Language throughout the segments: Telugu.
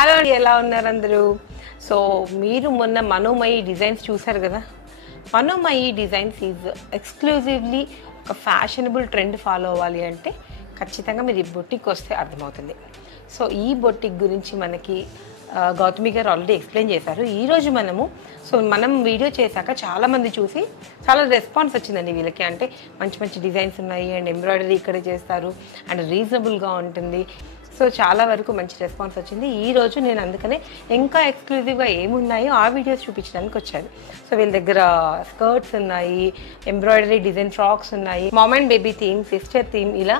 హలో అండి, ఎలా ఉన్నారు అందరూ? సో మీరు మొన్న మనోమయి డిజైన్స్ చూసారు కదా. మనోమయి డిజైన్స్ ఈజ్ ఎక్స్క్లూజివ్లీ ఒక ఫ్యాషనబుల్ ట్రెండ్ ఫాలో అవ్వాలి అంటే ఖచ్చితంగా మీరు ఈ బొటిక్ వస్తే అర్థమవుతుంది. సో ఈ బొటిక్ గురించి మనకి గౌతమి గారు ఆల్రెడీ ఎక్స్ప్లెయిన్ చేశారు. ఈరోజు మనం వీడియో చేశాక చాలామంది చూసి చాలా రెస్పాన్స్ వచ్చిందండి వీళ్ళకి. అంటే మంచి మంచి డిజైన్స్ ఉన్నాయి అండ్ ఎంబ్రాయిడరీ ఇక్కడే చేస్తారు అండ్ రీజనబుల్గా ఉంటుంది. సో చాలా వరకు మంచి రెస్పాన్స్ వచ్చింది. ఈరోజు నేను అందుకనే ఇంకా ఎక్స్క్లూజివ్గా ఏమున్నాయో ఆ వీడియోస్ చూపించడానికి వచ్చాను. సో వీళ్ళ దగ్గర స్కర్ట్స్ ఉన్నాయి, ఎంబ్రాయిడరీ డిజైన్ ఫ్రాక్స్ ఉన్నాయి, mom and baby theme, sister theme, ఇలా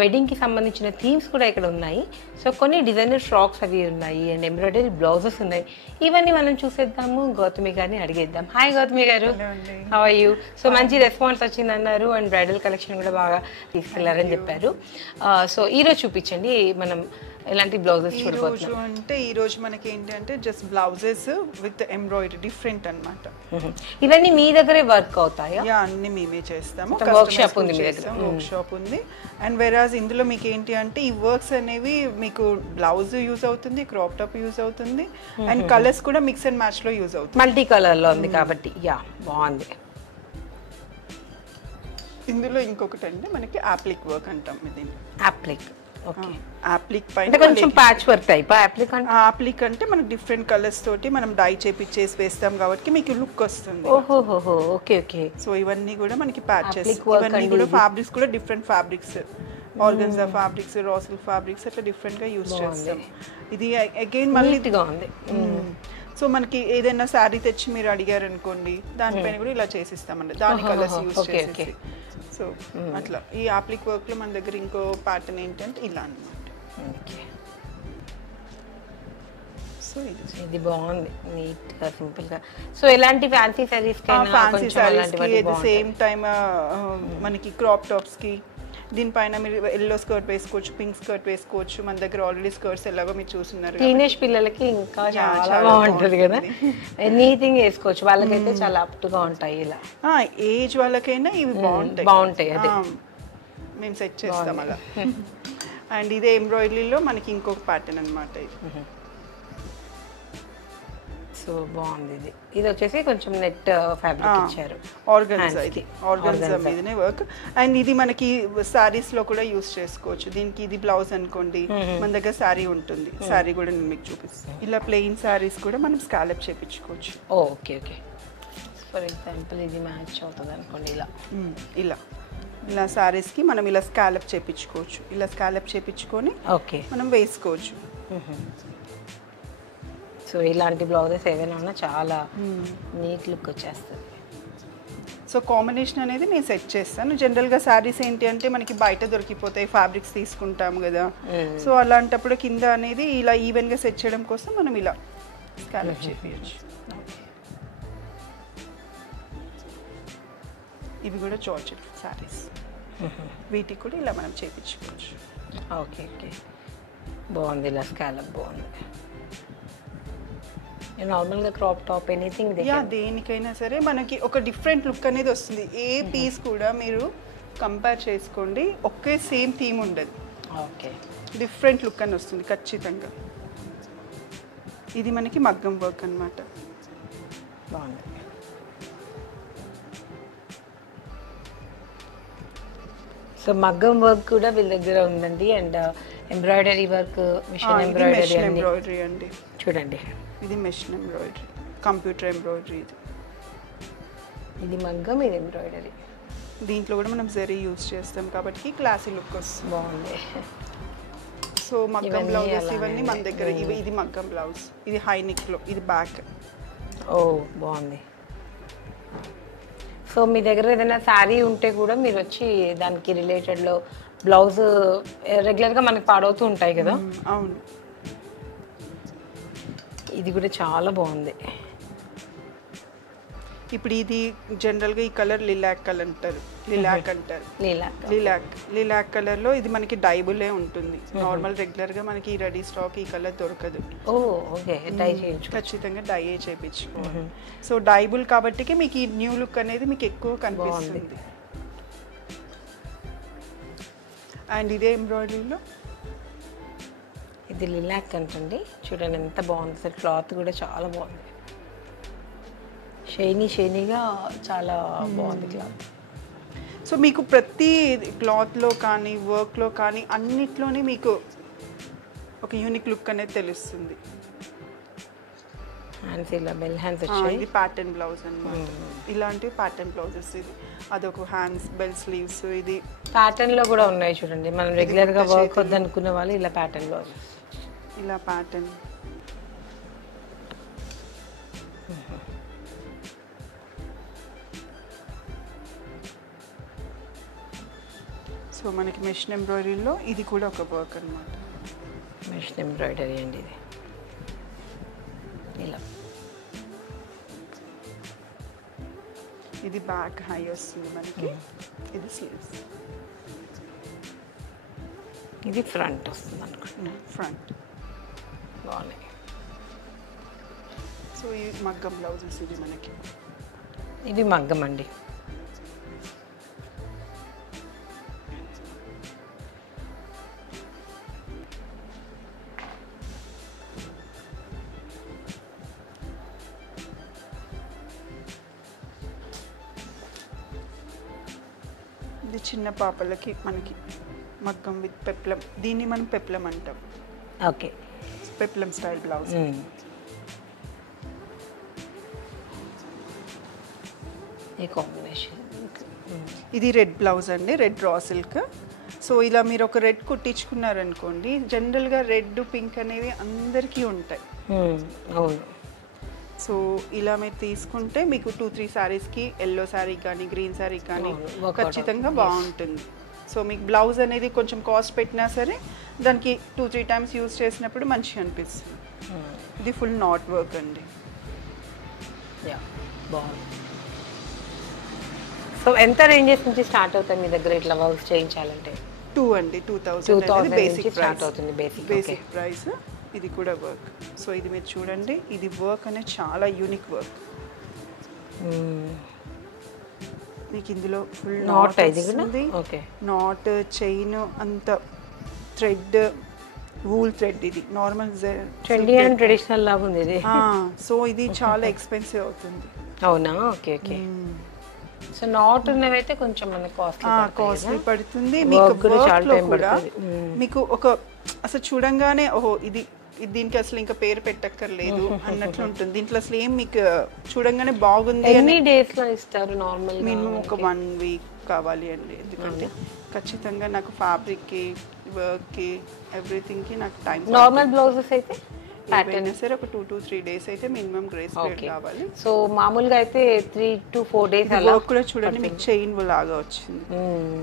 వెడ్డింగ్కి సంబంధించిన థీమ్స్ కూడా ఇక్కడ ఉన్నాయి. సో కొన్ని డిజైనర్ ఫ్రాక్స్ అవి ఉన్నాయి అండ్ ఎంబ్రాయిడరీ బ్లౌజెస్ ఉన్నాయి. ఇవన్నీ మనం చూసేద్దాము. గౌతమి గారిని అడిగేద్దాం. హాయ్ గౌతమి గారు, హౌ ఆర్ యూ? సో మంచి రెస్పాన్స్ వచ్చిందన్నారు అండ్ బ్రైడల్ కలెక్షన్ కూడా బాగా తీసుకెళ్లారని చెప్పారు. సో ఈరోజు చూపించండి మనం ఎలాంటి బ్లౌజెస్ చూడబోతున్నాం. అంటే ఈ రోజు మనకి ఏంటంటే just blouses with embroidery different అన్నమాట. ఇవన్నీ మీ దగ్గరే వర్క్ అవుతాయా? యా, అన్ని మేమే చేస్తాము. వర్క్ షాప్ ఉంది మీ దగ్గర? వర్క్ షాప్ ఉంది. అండ్ వెరాజ్ ఇందులో మీకు ఏంటి అంటే ఈ వర్క్స్ అనేవి మీకు బ్లౌజ్ యూజ్ అవుతుంది, క్రాప్ టాప్ యూజ్ అవుతుంది అండ్ కలర్స్ కూడా మిక్స్ అండ్ మ్యాచ్ లో యూజ్ అవుతుంది. మల్టీ కలర్ లో ఉంది కాబట్టి యా బాగుంది. ఇందులో ఇంకొకటి అంటే మనకి యాప్లిక్ వర్క్ అంటాం. ఇది యాప్లిక్. ఓకే, యాప్లిక్ పైన కొంచెం ప్యాచ్ వర్క్ టైప్. యాప్లిక్ అంటే మనకి డిఫరెంట్ కలర్స్ తోటి మనం డై చేపిచ్చేసి వేస్తాం కాబట్టి మీకు లుక్ వస్తుంది. ఓహోహో, ఓకే ఓకే. సో ఇవన్నీ కూడా మనకి ప్యాచెస్, ఇవన్నీ కూడా ఫ్యాబ్రిక్స్ కూడా డిఫరెంట్ ఫ్యాబ్రిక్స్, ఆర్గన్జా ఫ్యాబ్రిక్స్, రాసిల్ ఫ్యాబ్రిక్స్ అట్లా డిఫరెంట్ గా యూజ్ చేస్తాం. ఇది అగైన్ మళ్ళీ ఉంది. సో మనకి ఏదైనా శారీ తెచ్చి మీరు అడిగారు అనుకోండి, దానిపైన కూడా ఇలా చేసిస్తామండి, దాని కలర్స్ యూజ్ చేసేసి. సో అట్లా ఈ యాప్లిక్ వర్క్ లో మన దగ్గర ఇంకో ప్యాటర్న్ ఏంటంటే ఇలా అన్నమాట. సో ఇది బాగుంది, నీట్ గా సింపుల్ గా. సో ఎలాంటి ఫ్యాన్సీ సారీస్ ఫ్యాన్సీ సారీస్ కి ఎట్ ద సేమ్ టైమ్ మనకి క్రాప్ టాప్స్ కి దీనిపైన మీరు ఎల్లో స్కర్ట్ వేసుకోవచ్చు, పింక్ స్కర్ట్ వేసుకోవచ్చు. మన దగ్గర ఆల్రెడీ స్కర్ట్స్ ఎలాగో మీరు చూస్తున్నారు. టీనేజ్ పిల్లలకి ఇంకా చాలా బాగుంటది కదా, ఎనీథింగ్ వేసుకోవచ్చు. వాళ్ళకైతే చాలా అప్టుగా ఉంటాయి. ఇలా ఏజ్ వాళ్ళకైనా ఇవి బాగుంటాయి. అదే మేము సెట్ చేస్తాం అలా. అండ్ ఇదే ఎంబ్రాయిడరీలో మనకి ఇంకొక ప్యాటర్న్ అన్నమాట. ఇది సో బాగుంది. ఇది వచ్చేసి కొంచెం నెట్ ఫ్యాబ్రిక్ ఇచ్చారు. ఆర్గన్జా, ఇది ఆర్గన్జా మీదనే వర్క్. అండ్ ఇది మనకి సారీస్ లో కూడా యూస్ చేసుకోవచ్చు. దీనికి ఇది బ్లౌజ్ అనుకోండి, మన దగ్గర శారీ ఉంటుంది, శారీ కూడా నేను మీకు చూపిస్తాను. ఇలా ప్లెయిన్ సారీస్ కూడా మనం స్కాలప్ చేయించుకోవచ్చు. Okay okay. ఫర్ ఎగ్జాంపుల్ ఇది మ్యాచ్ అవుతుంది అనుకోండి, ఇలా ఇలా ఇలా సారీస్ కి మనం ఇలా స్కాలప్ చేయించుకోవచ్చు. ఇలా స్కాలప్ చేయించుకొని ఓకే మనం వేసుకోవచ్చు. సో ఇలాంటి బ్లౌజెస్ ఏదైనా ఉన్నా చాలా నీట్ లుక్ వచ్చేస్తుంది. సో కాంబినేషన్ అనేది నేను సెట్ చేస్తాను. జనరల్గా శారీస్ ఏంటి అంటే మనకి బయట దొరికిపోతాయి, ఫ్యాబ్రిక్స్ తీసుకుంటాం కదా. సో అలాంటప్పుడు కింద అనేది ఇలా ఈవెన్గా సెట్ చేయడం కోసం మనం ఇలా స్కాలప్ చేయించచ్చు. ఇవి కూడా జార్జెట్ శారీస్, వీటికి కూడా ఇలా మనం చేయించుకోవచ్చు. ఓకే ఓకే, బాగుంది. ఇలా స్కాలప్ బాగుంది. నార్మల్గా క్రాప్ టాప్ ఎనీథింగ్ దేనికైనా సరే మనకి ఒక డిఫరెంట్ లుక్ అనేది వస్తుంది. ఏ పీస్ కూడా మీరు కంపేర్ చేసుకోండి, ఒకే సేమ్ థీమ్ ఉండదు. ఓకే, డిఫరెంట్ లుక్ అని వస్తుంది ఖచ్చితంగా. ఇది మనకి మగ్గం వర్క్ అన్నమాట. బాగుంది. సో మగ్గం వర్క్ కూడా వీళ్ళ దగ్గర ఉందండి. And embroidery work, machine embroidery అండి. చూడండి, ఇది మెషిన్ ఎంబ్రాయిడరీ, కంప్యూటర్ ఎంబ్రాయిడరీ. ఇది మగ్గం, ఇది ఎంబ్రాయిడరీ. దీంట్లో కూడా మనం జరీ యూజ్ చేస్తాం కాబట్టి క్లాసీ లుక్ వస్తుంది. బాగుంది. సో మగ్గం బ్లౌజెస్ ఇవన్నీ మన దగ్గర. ఇది మగ్గం బ్లౌజ్, ఇది హై నెక్ లో, ఇది బ్యాక్. ఓ బాగుంది. సో మీ దగ్గర ఏదైనా శారీ ఉంటే కూడా మీరు వచ్చి దానికి రిలేటెడ్లో బ్లౌజ్ రెగ్యులర్గా మనకి పాడవుతూ ఉంటాయి కదా. అవును, ఇది కూడా చాలా బాగుంది. ఇప్పుడు ఇది జనరల్గా ఈ కలర్ లిలాక్ కలర్ అంటారు, లిలాక్ అంటారు. లిలాక్ కలర్ లో ఇది మనకి డైబులే ఉంటుంది. నార్మల్ రెగ్యులర్ గా మనకి రెడీ స్టాక్ ఈ కలర్ దొరకదు. ఖచ్చితంగా డై చేయించుకోవాలి. సో డైబుల్ కాబట్టి మీకు ఈ న్యూ లుక్ అనేది మీకు ఎక్కువ కనిపిస్తుంది. అండ్ ఇదే ఎంబ్రాయిడరీలో ఇది లిలాక్ అంటండి, చూడండి ఎంత బాగుంది సార్. క్లాత్ కూడా చాలా బాగుంది, షైనీగా చాలా బాగుంది క్లాత్. సో మీకు ప్రతి క్లాత్లో కానీ వర్క్లో కానీ అన్నిట్లోనే మీకు ఒక యూనిక్ లుక్ అనేది తెలుస్తుంది. హ్యాండ్స్ ఇలా బెల్ హ్యాండ్స్ వచ్చాయి. ఇది ప్యాటర్న్ బ్లౌజ్ అన్నమాట. ఇలాంటి ప్యాటర్న్ బ్లౌజెస్. ఇది అదొక హ్యాండ్స్ బెల్ స్లీవ్స్. ఇది ప్యాటర్న్ లో కూడా ఉన్నాయి చూడండి. మనం రెగ్యులర్ గా వర్క్ వద్దనుకునే వాళ్ళు ఇలా ప్యాటర్న్ బ్లౌజెస్, ఇలా ప్యాటర్న్. సో మనకి మెషిన్ ఎంబ్రాయిడరీలో ఇది కూడా ఒక వర్క్ అన్నమాట. మెషిన్ ఎంబ్రాయిడరీ అండి ఇది. ఇలా ఇది బ్యాక్ హై వస్తుంది మనకి. ఇది స్లీవ్స్. ఇది ఫ్రంట్ వస్తుంది అనుకుంటున్నా. ఫ్రంట్ బాగున్నాయి. సో ఈ మగ్గం బ్లౌజెస్ ఇది మనకి. ఇది మగ్గం అండి. ఇది చిన్న పాపలకి మనకి మగ్గం విత్ పెప్లం. దీన్ని మనం పెప్లం అంటాం. Okay, peplum style blouse. ఈ కాంబినేషన్. ఇది రెడ్ బ్లౌజ్ అండి, రెడ్ రా సిల్క్. సో ఇలా మీరు ఒక రెడ్ కుట్టించుకున్నారనుకోండి, జనరల్గా రెడ్ పింక్ అనేవి అందరికీ ఉంటాయి. అవును. సో ఇలా మీరు తీసుకుంటే మీకు 2-3 శారీస్కి ఎల్లో శారీ కానీ గ్రీన్ శారీ కానీ ఖచ్చితంగా బాగుంటుంది. సో మీకు బ్లౌజ్ అనేది కొంచెం కాస్ట్ పెట్టినా సరే దానికి 2-3 టైమ్స్ యూజ్ చేసినప్పుడు మంచిగా అనిపిస్తుంది. ఇది ఫుల్ నాట్ వర్క్ అండి. బాగుంది. సో ఎంత రేంజెస్ నుంచి స్టార్ట్ అవుతాయి మీ దగ్గర ఇట్లా వర్క్ చేయించాలంటే? 2 అండి, 2000 బేసిక్ స్టార్ట్ అవుతుంది. Basic price. ఇది కూడా వర్క్. సో ఇది మీరు చూడండి, ఇది వర్క్ అనేది చాలా యూనిక్ వర్క్. మీకు ఇందులో ఫుల్ నాట్ వస్తుంది. నాట్, చైన్, అంత థ్రెడ్, వూల్ థ్రెడ్. ఇది నార్మల్ ట్రెండీ అండ్ ట్రెడిషనల్ లాగా ఉంది ఇది. సో ఇది చాలా ఎక్స్పెన్సివ్ అవుతుంది. అవునా? Okay okay. సో నాట్ ఉన్నవి అయితే కొంచెం మనకి కాస్ట్లీ పడుతుంది. మీకు వర్క్లో కూడా మీకు ఒక అసలు చూడంగానే ఓహో ఇది దీనికి అసలు ఇంకా పేరు పెట్టక్కర్లేదు అన్నట్లు ఉంటుంది. దీంట్లో అసలు ఏం మీకు చూడంగానే బాగుంది. ఎన్ని డేస్ లో ఇస్తారు నార్మల్? మినిమం ఒక 1 వీక్ కావాలి అండి. ఎందుకంటే ఖచ్చితంగా నాకు ఫ్యాబ్రిక్ కి వర్క్ కి ఎవ్రీథింగ్ కి నాకు టైం. నార్మల్ బ్లౌజెస్ అయితే ప్యాటర్న్ సరే ఒక 2 to 3 డేస్ అయితే మినిమం గ్రేస్ పీరియడ్ కావాలి. సో మామూలుగా అయితే 3 to 4 డేస్ అలా. వర్క్ కూడా చూడండి మీకు చైన్ లాగా వచ్చింది.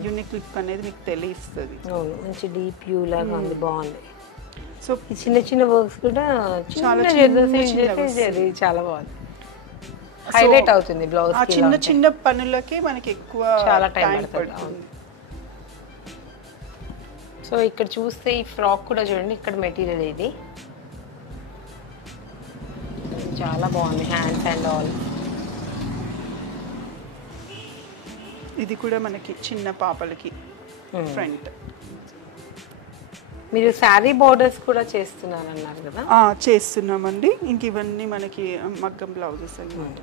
యూనిక్ లుక్ అనేది మీకు తెలుస్తుంది. అవును, మంచి డీప్ యూ లాగా ఉంది, బాగుంది. సో చిన్న చిన్న వర్క్స్ కూడా చాలా చాలా బాగుంది. హైలైట్ అవుతుంది బ్లౌజ్. ఆ చిన్న చిన్న పనులకి మనకి ఎక్కువ చాలా టైం పడుతుంది. సో ఇక్కడ చూస్తే ఈ ఫ్రాక్ కూడా చూడండి, ఇక్కడ మెటీరియల్ ఇది చాలా బాగుంది. Hands and all. ఇది కూడా మనకి చిన్న పాపలకి ఫ్రంట్. మీరు శారీ బోర్డర్స్ కూడా చేస్తున్నారన్నారు కదా? చేస్తున్నామండి. ఇంక ఇవన్నీ మనకి మగ్గం బ్లౌజెస్ అన్నమాట.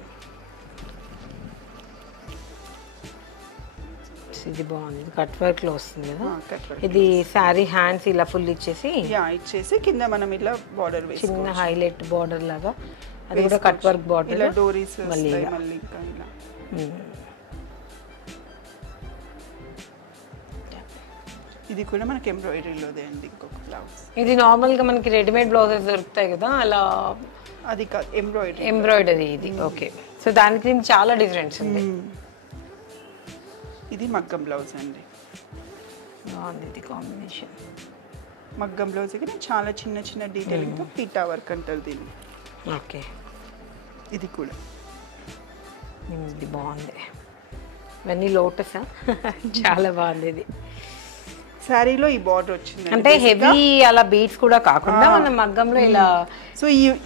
ఇది బాగుంది, కట్ వర్క్ లో వస్తుంది కదా. ఇది శారీ హ్యాండ్స్ ఇలా ఫుల్ ఇచ్చేసి కింద మనం ఇలా బార్డర్ వేసి చిన్న హైలైట్ బార్డర్ లాగా, అది కూడా కట్ వర్క్ బార్డర్. ఇలా డోరీస్ మళ్ళీ ఇలా. ఇది కూడా మనకి ఎంబ్రాయిడరీలోదే అండి. ఇంకొక బ్లౌజ్. ఇది నార్మల్ గా మనకి రెడీమేడ్ బ్లౌజెస్ దొరుకుతాయి కదా, అలా అది కాదు, ఎంబ్రాయిడరీ ఇది. ఓకే, సో దానికి చాలా డిఫరెన్స్ ఉంది. ఇది మగ్గం బ్లౌజ్ అండి. బాగుంది ఇది కాంబినేషన్. మగ్గం బ్లౌజ్ కి చాలా చిన్న చిన్న డీటెయిలింగ్ తో పీటా వర్క్ అంటారు దీన్ని. ఓకే, ఇది కూడా ఇది బాగుంది. ఇవన్నీ లోటస్ చాలా బాగుంది. ఇది శారీలో ఈ బార్డర్ వచ్చింది అంటే హెవీ అలా బీట్స్ కూడా కాకుండా మన మగ్గంలో ఇలా. సో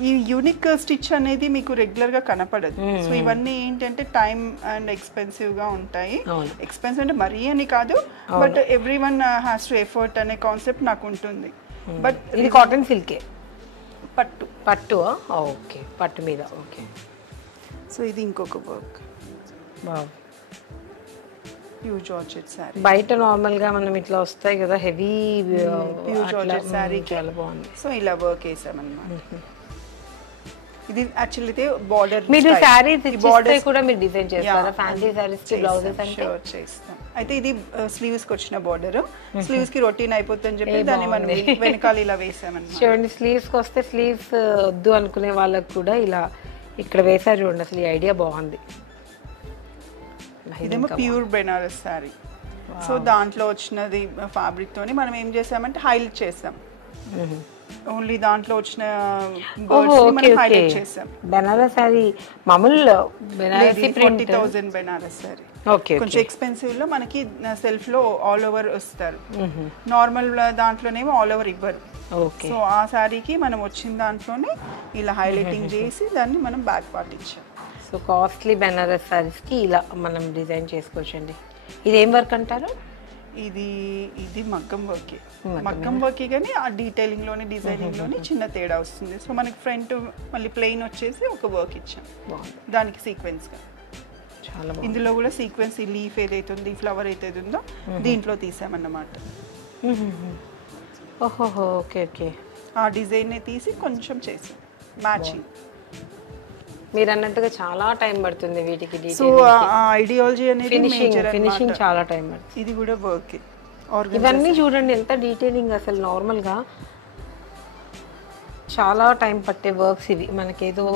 ఈ యూనిక్ స్టిచ్ అనేది మీకు రెగ్యులర్ గా కనపడదు. సో ఇవన్నీ ఏంటంటే టైం అండ్ ఎక్స్పెన్సివ్ గా ఉంటాయి. ఎక్స్పెన్సివ్ అంటే మరీ అని కాదు, but every one has to effort అనే కాన్సెప్ట్ నాకు ఉంటుంది. బట్ ఇది కాటన్ సిల్కే, పట్టు. పట్టు. ఓకే, పట్టు మీద. ఓకే. సో ఇది ఇంకొక వర్క్, ప్యూర్ జార్జెట్ సారీ. బయట నార్మల్గా మనం ఇట్లా వస్తాయి కదా హెవీ ప్యూర్ జార్జెట్ సారీ, చాలా బాగుంది. సో ఇలా వర్క్ వేసామన్నమాట. ఇది యాక్చువల్లీ బార్డర్. మీరు శారీస్ ఇస్తే కూడా మీరు డిజైన్ చేస్తారా? ఫ్యాన్సీ శారీస్ కి బ్లౌజెస్ అంటే చేస్తాం. అయితే ఇది స్లీవ్స్ కి వచ్చిన బార్డర్, స్లీవ్స్ కి రొటీన్ అయిపోతుందని చెప్పి దాన్ని మనం వెనకాల ఇలా వేసామన్నమాట. చూడండి, స్లీవ్స్ కి వస్తే స్లీవ్స్ వద్దు అనుకునే వాళ్ళకి కూడా ఇలా ఇక్కడ వేసారు చూడండి. అసలు ఈ ఐడియా బాగుంది. ఇదేమో ప్యూర్ బెనారస్ శారీ. సో దాంట్లో వచ్చినది ఫ్యాబ్రిక్ తోని మనం ఏం చేసామంటే హైలైట్ చేసాం. ఓన్లీ దాంట్లో వచ్చిన బర్డ్స్ ని మనం హైలైట్ చేసాం. బెనారస్ శారీ మామూలు బెనారసి ప్రింట్ 40,000 బెనారస్ శారీ. ఓకే, కొంచెం ఎక్స్పెన్సివ్ లో మనకి సెల్ఫ్ లో ఆల్ ఓవర్ వస్తారు. నార్మల్ దాంట్లోనేమో ఆల్ ఓవర్ ఇవ్వరు. ఓకే. సో ఆ శారీకి మనం వచ్చిన దాంట్లోనే ఇలా హైలైటింగ్ చేసి దాన్ని మనం బ్యాక్ పార్ట్ ఇచ్చాం. సో కాస్ట్లీ బెనారస్ శారీస్ కి ఇలా మనం డిజైన్ చేసుకోవచ్చండి. ఇది ఏం వర్క్ అంటారు? ఇది మగ్గం వర్క్. మగ్గం వర్క్ కానీ ఆ డీటెయిలింగ్ లోని డిజైనింగ్ లోని చిన్న తేడా వస్తుంది. సో మనకి ఫ్రంట్ మళ్ళీ ప్లెయిన్ వచ్చేసి ఒక వర్క్ ఇచ్చాం దానికి సీక్వెన్స్ గా. చాలా ఇందులో కూడా సీక్వెన్స్ ఈ లీఫ్ ఏదైతే ఉంది, ఫ్లవర్ అయితే ఉందో దీంట్లో తీసామన్నమాట. ఓహో, ఓకే ఓకే. ఆ డిజైన్ ని తీసి కొంచెం చేసాం మ్యాచింగ్. మీరు అన్నట్టుగా చాలా టైం పడుతుంది వీటికి. సో ఐడియాలజీ అనేది ఫినిషింగ్ చాలా టైం పడుతుంది. ఇది కూడా వర్క్. ఇవన్నీ చూడండి ఎంత డీటెయిలింగ్. అసలు నార్మల్గా చాలా టైం పట్టే వర్క్స్ ఇవి. మనకేదో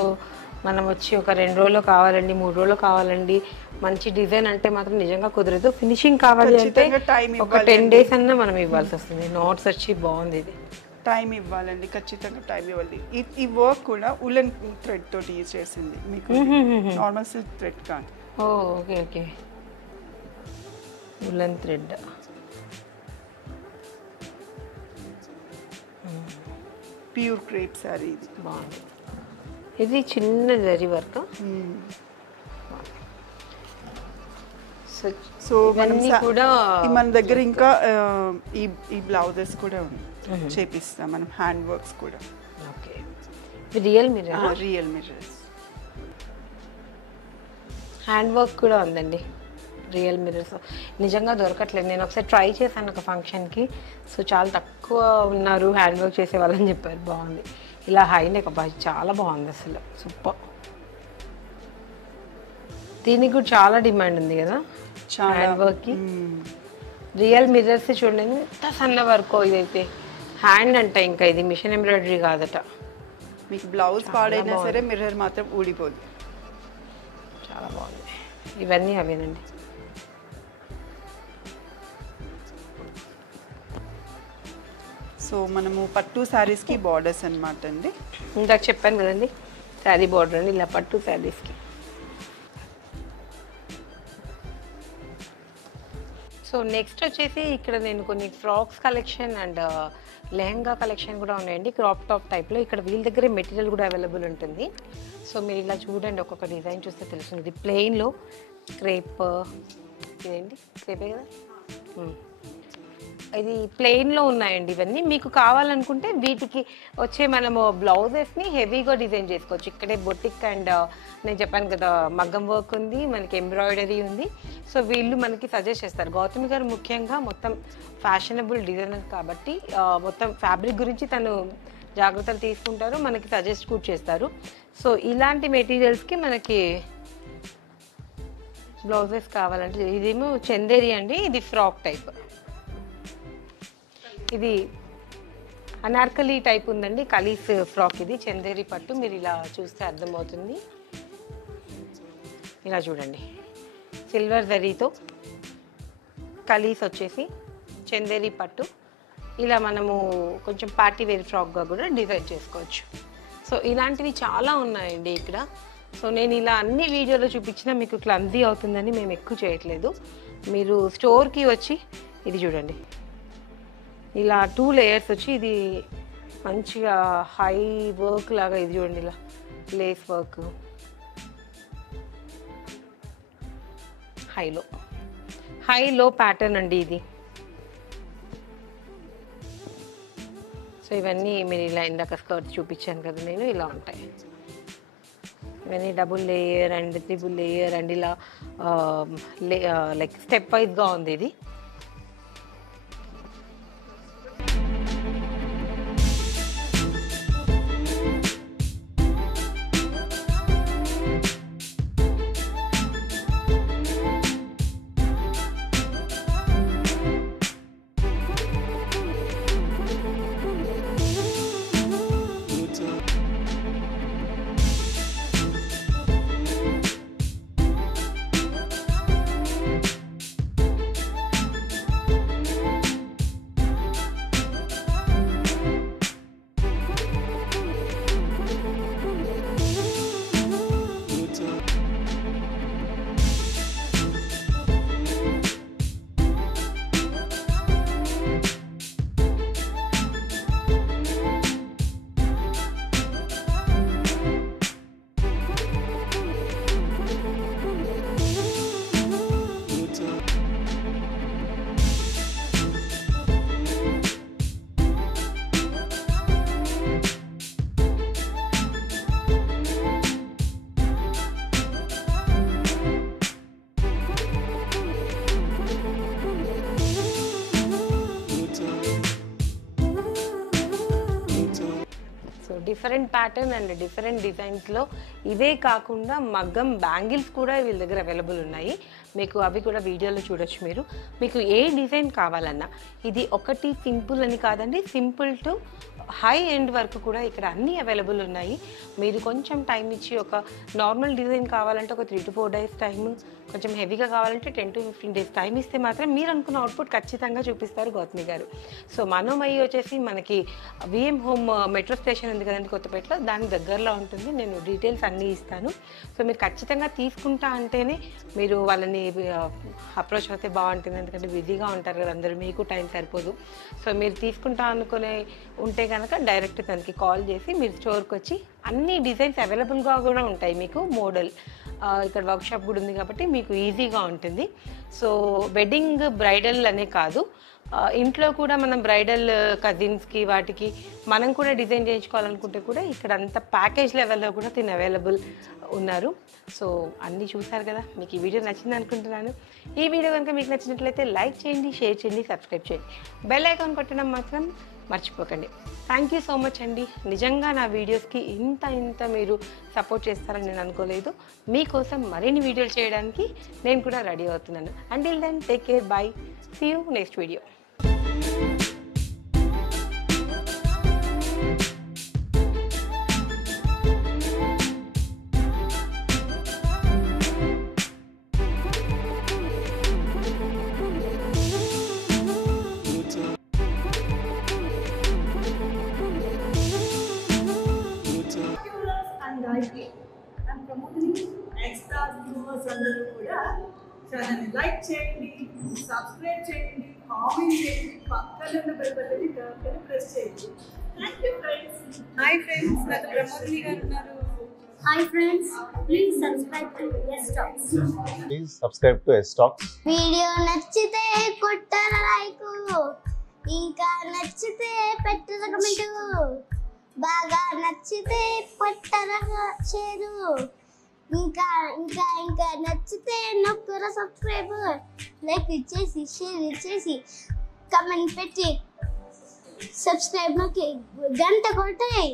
మనం వచ్చి ఒక 2 రోజుల్లో కావాలండి, 3 రోజుల్లో కావాలండి మంచి డిజైన్ అంటే మాత్రం నిజంగా కుదరదు. ఫినిషింగ్ కావాలి అంటే ఒక 10 days అన్నా మనం ఇవ్వాల్సి వస్తుంది. నోట్స్ వచ్చి బాగుంది. ఇది టైం ఇవ్వాలండి, ఖచ్చితంగా టైం ఇవ్వాలి. ఈ వర్క్ కూడా ఉలెన్ థ్రెడ్ తోటి యూజ్ చేసింది, మీకు నార్మల్ సిల్క్ థ్రెడ్ కాదు. Okay okay, woollen thread. Pure crepe sorry. ఇది బాగుంది. ఇది చిన్న జరీ వర్క్. సో మన దగ్గర ఇంకా ఈ బ్లౌజెస్ కూడా చేపిస్తాం మనం, హ్యాండ్ వర్క్స్ కూడా. Okay, real mirror. Real mirrors hand work కూడా ఉందండి. రియల్ మిర్రర్స్ నిజంగా దొరకట్లేదు. నేను ఒకసారి ట్రై చేశాను ఒక ఫంక్షన్కి. సో చాలా తక్కువ ఉన్నారు హ్యాండ్ వర్క్ చేసే వాళ్ళని చెప్పారు. బాగుంది. ఇలా హై నెక్ చాలా బాగుంది అసలు, సూపర్. దీనికి కూడా చాలా డిమాండ్ ఉంది కదా హ్యాండ్ వర్క్కి. రియల్ మిర్రర్స్ చూడండి ఎంత సన్న వర్క్. ఇదైతే హ్యాండ్ అంట, ఇంకా ఇది మిషన్ ఎంబ్రాయిడరీ కాదట. మీకు బ్లౌజ్ పాడైనా సరే మిర్రర్ మాత్రం ఊడిపోదు. చాలా బాగుంది. ఇవన్నీ అవేనండి. సో మనము పట్టు శారీస్కి బార్డర్స్ అనమాట అండి. ఇందాక చెప్పాను కదండి శారీ బార్డర్ అండి, ఇలా పట్టు శారీస్కి. సో నెక్స్ట్ వచ్చేసి ఇక్కడ నేను కొన్ని frocks collection and lehenga collection కూడా ఉన్నాయండి, క్రాప్ టాప్ టైప్లో. ఇక్కడ వీళ్ళ దగ్గరే మెటీరియల్ కూడా అవైలబుల్ ఉంటుంది. సో మీరు ఇలా చూడండి, ఒక్కొక్క డిజైన్ చూస్తే తెలుస్తుంది. ప్లెయిన్లో క్రేప్, ఇదేంటి క్రేపే కదా, ఇది ప్లెయిన్లో ఉన్నాయండి. ఇవన్నీ మీకు కావాలనుకుంటే వీటికి వచ్చే మనము బ్లౌజెస్ని హెవీగా డిజైన్ చేసుకోవచ్చు. ఇక్కడే బొటిక్ అండ్ నేను చెప్పాను కదా మగ్గం వర్క్ ఉంది, మనకి ఎంబ్రాయిడరీ ఉంది. సో వీళ్ళు మనకి సజెస్ట్ చేస్తారు. గౌతమి గారు ముఖ్యంగా మొత్తం ఫ్యాషనబుల్ డిజైనర్ కాబట్టి మొత్తం ఫ్యాబ్రిక్ గురించి తను జాగ్రత్తలు తీసుకుంటారు, మనకి సజెస్ట్ కూడా చేస్తారు. సో ఇలాంటి మెటీరియల్స్కి మనకి బ్లౌజెస్ కావాలంటే ఇదేమో చందేరి అండి, ఇది ఫ్రాక్ టైప్. ఇది అనార్కలి టైప్ ఉందండి, కలీస్ ఫ్రాక్. ఇది చందేరి పట్టు. మీరు ఇలా చూస్తే అర్థమవుతుంది. ఇలా చూడండి, సిల్వర్ జరీతో కలీస్ వచ్చేసి చందేరి పట్టు. ఇలా మనము కొంచెం పార్టీ వేర్ ఫ్రాక్గా కూడా డిజైన్ చేసుకోవచ్చు. సో ఇలాంటివి చాలా ఉన్నాయండి ఇక్కడ. సో నేను ఇలా అన్ని వీడియోలో చూపించినా మీకు క్లమ్జీ అవుతుందని మేము ఎక్కువ చేయట్లేదు. మీరు స్టోర్కి వచ్చి ఇది చూడండి, ఇలా 2 layers వచ్చి ఇది మంచిగా హై వర్క్ లాగా. ఇది చూడండి, ఇలా లేస్ వర్క్ హైలో ప్యాటర్న్ అండి ఇది. సో ఇవన్నీ మీరు ఇలా ఇందాక స్కర్ట్ చూపించాను కదా నేను, ఇలా ఉంటాయి ఇవన్నీ. Double layer and triple layer and ఇలా లైక్ స్టెప్ వైజ్గా ఉంది ఇది. డిఫరెంట్ ప్యాటర్న్ అండ్ డిఫరెంట్ డిజైన్స్లో ఇవే కాకుండా మగ్గం బ్యాంగిల్స్ కూడా వీళ్ళ దగ్గర అవైలబుల్ ఉన్నాయి. మీకు అవి కూడా వీడియోలో చూడొచ్చు మీరు. మీకు ఏ డిజైన్ కావాలన్నా, ఇది ఒకటి సింపుల్ అని కాదండి, సింపుల్ టు హై ఎండ్ వరకు కూడా ఇక్కడ అన్నీ అవైలబుల్ ఉన్నాయి. మీరు కొంచెం టైం ఇచ్చి ఒక నార్మల్ డిజైన్ కావాలంటే ఒక 3 to 4 days టైము, కొంచెం హెవీగా కావాలంటే 10 to 15 days టైం ఇస్తే మాత్రం మీరు అనుకున్న అవుట్పుట్ ఖచ్చితంగా చూపిస్తారు గౌతమి గారు. సో మనోమయి వచ్చేసి మనకి విఎం హోమ్ మెట్రో స్టేషన్ ఉంది కదండి కొత్తపేటలో, దాని దగ్గరలో ఉంటుంది. నేను డీటెయిల్స్ అన్నీ ఇస్తాను. సో మీరు ఖచ్చితంగా తీసుకుంటా అంటేనే మీరు వాళ్ళని అప్రోచ్ అయితే బాగుంటుంది, ఎందుకంటే బిజీగా ఉంటారు కదా అందరూ, మీకు టైం సరిపోదు. సో మీరు తీసుకుంటా అనుకునే ఉంటే కనుక డైరెక్ట్ తనకి కాల్ చేసి మీరు స్టోర్కి వచ్చి అన్ని డిజైన్స్ అవైలబుల్గా కూడా ఉంటాయి. మీకు మోడల్ ఇక్కడ వర్క్షాప్ కూడా ఉంది కాబట్టి మీకు ఈజీగా ఉంటుంది. సో వెడ్డింగ్ బ్రైడల్ అనే కాదు, ఇంట్లో కూడా మనం బ్రైడల్ కజిన్స్కి వాటికి మనం కూడా డిజైన్ చేయించుకోవాలనుకుంటే కూడా ఇక్కడ అంత ప్యాకేజ్ లెవెల్లో కూడా తిని అవైలబుల్ ఉన్నారు. సో అన్నీ చూసారు కదా, మీకు ఈ వీడియో నచ్చింది అనుకుంటున్నాను. ఈ వీడియో కనుక మీకు నచ్చినట్లయితే లైక్ చేయండి, షేర్ చేయండి, సబ్స్క్రైబ్ చేయండి, బెల్ ఐకాన్ కొట్టడం మాత్రం మర్చిపోకండి. థ్యాంక్ యూ సో మచ్ అండి. నిజంగా నా వీడియోస్కి ఇంత మీరు సపోర్ట్ చేస్తారని నేను అనుకోలేదు. మీకోసం మరిన్ని వీడియోలు చేయడానికి నేను కూడా రెడీ అవుతున్నాను. Until then take care, bye, see you next video. I'm promoting extra viewers అందరూ కూడా ఛానల్ని లైక్ చేయండి, సబ్స్క్రైబ్ చేయండి, కామెంట్ చేయండి, పక్కన ఉన్న బెల్ బటన్ని ప్రెస్ చేయండి. Thank you friends. Hi friends, నాకు బ్రహ్మోత్రి గారు ఉన్నారు. Hi friends, please subscribe to bestsareeshop. Please subscribe to bestsareeshop. Video నచ్చితే కొట్టరా లైక్, ఇంకా నచ్చితే పెట్టరా కమెంట్, బాగా నచ్చితే కొట్టరా షేర్, ఇంకా ఇంకా ఇంకా నచ్చితే నొక్కరా సబ్స్క్రైబ్, లైక్ ఇచ్చేసి షేర్ ఇచ్చేసి కమెంట్ పెట్టి సబ్స్క్రైబ్ నొక్కి గంట కొట్టాయి.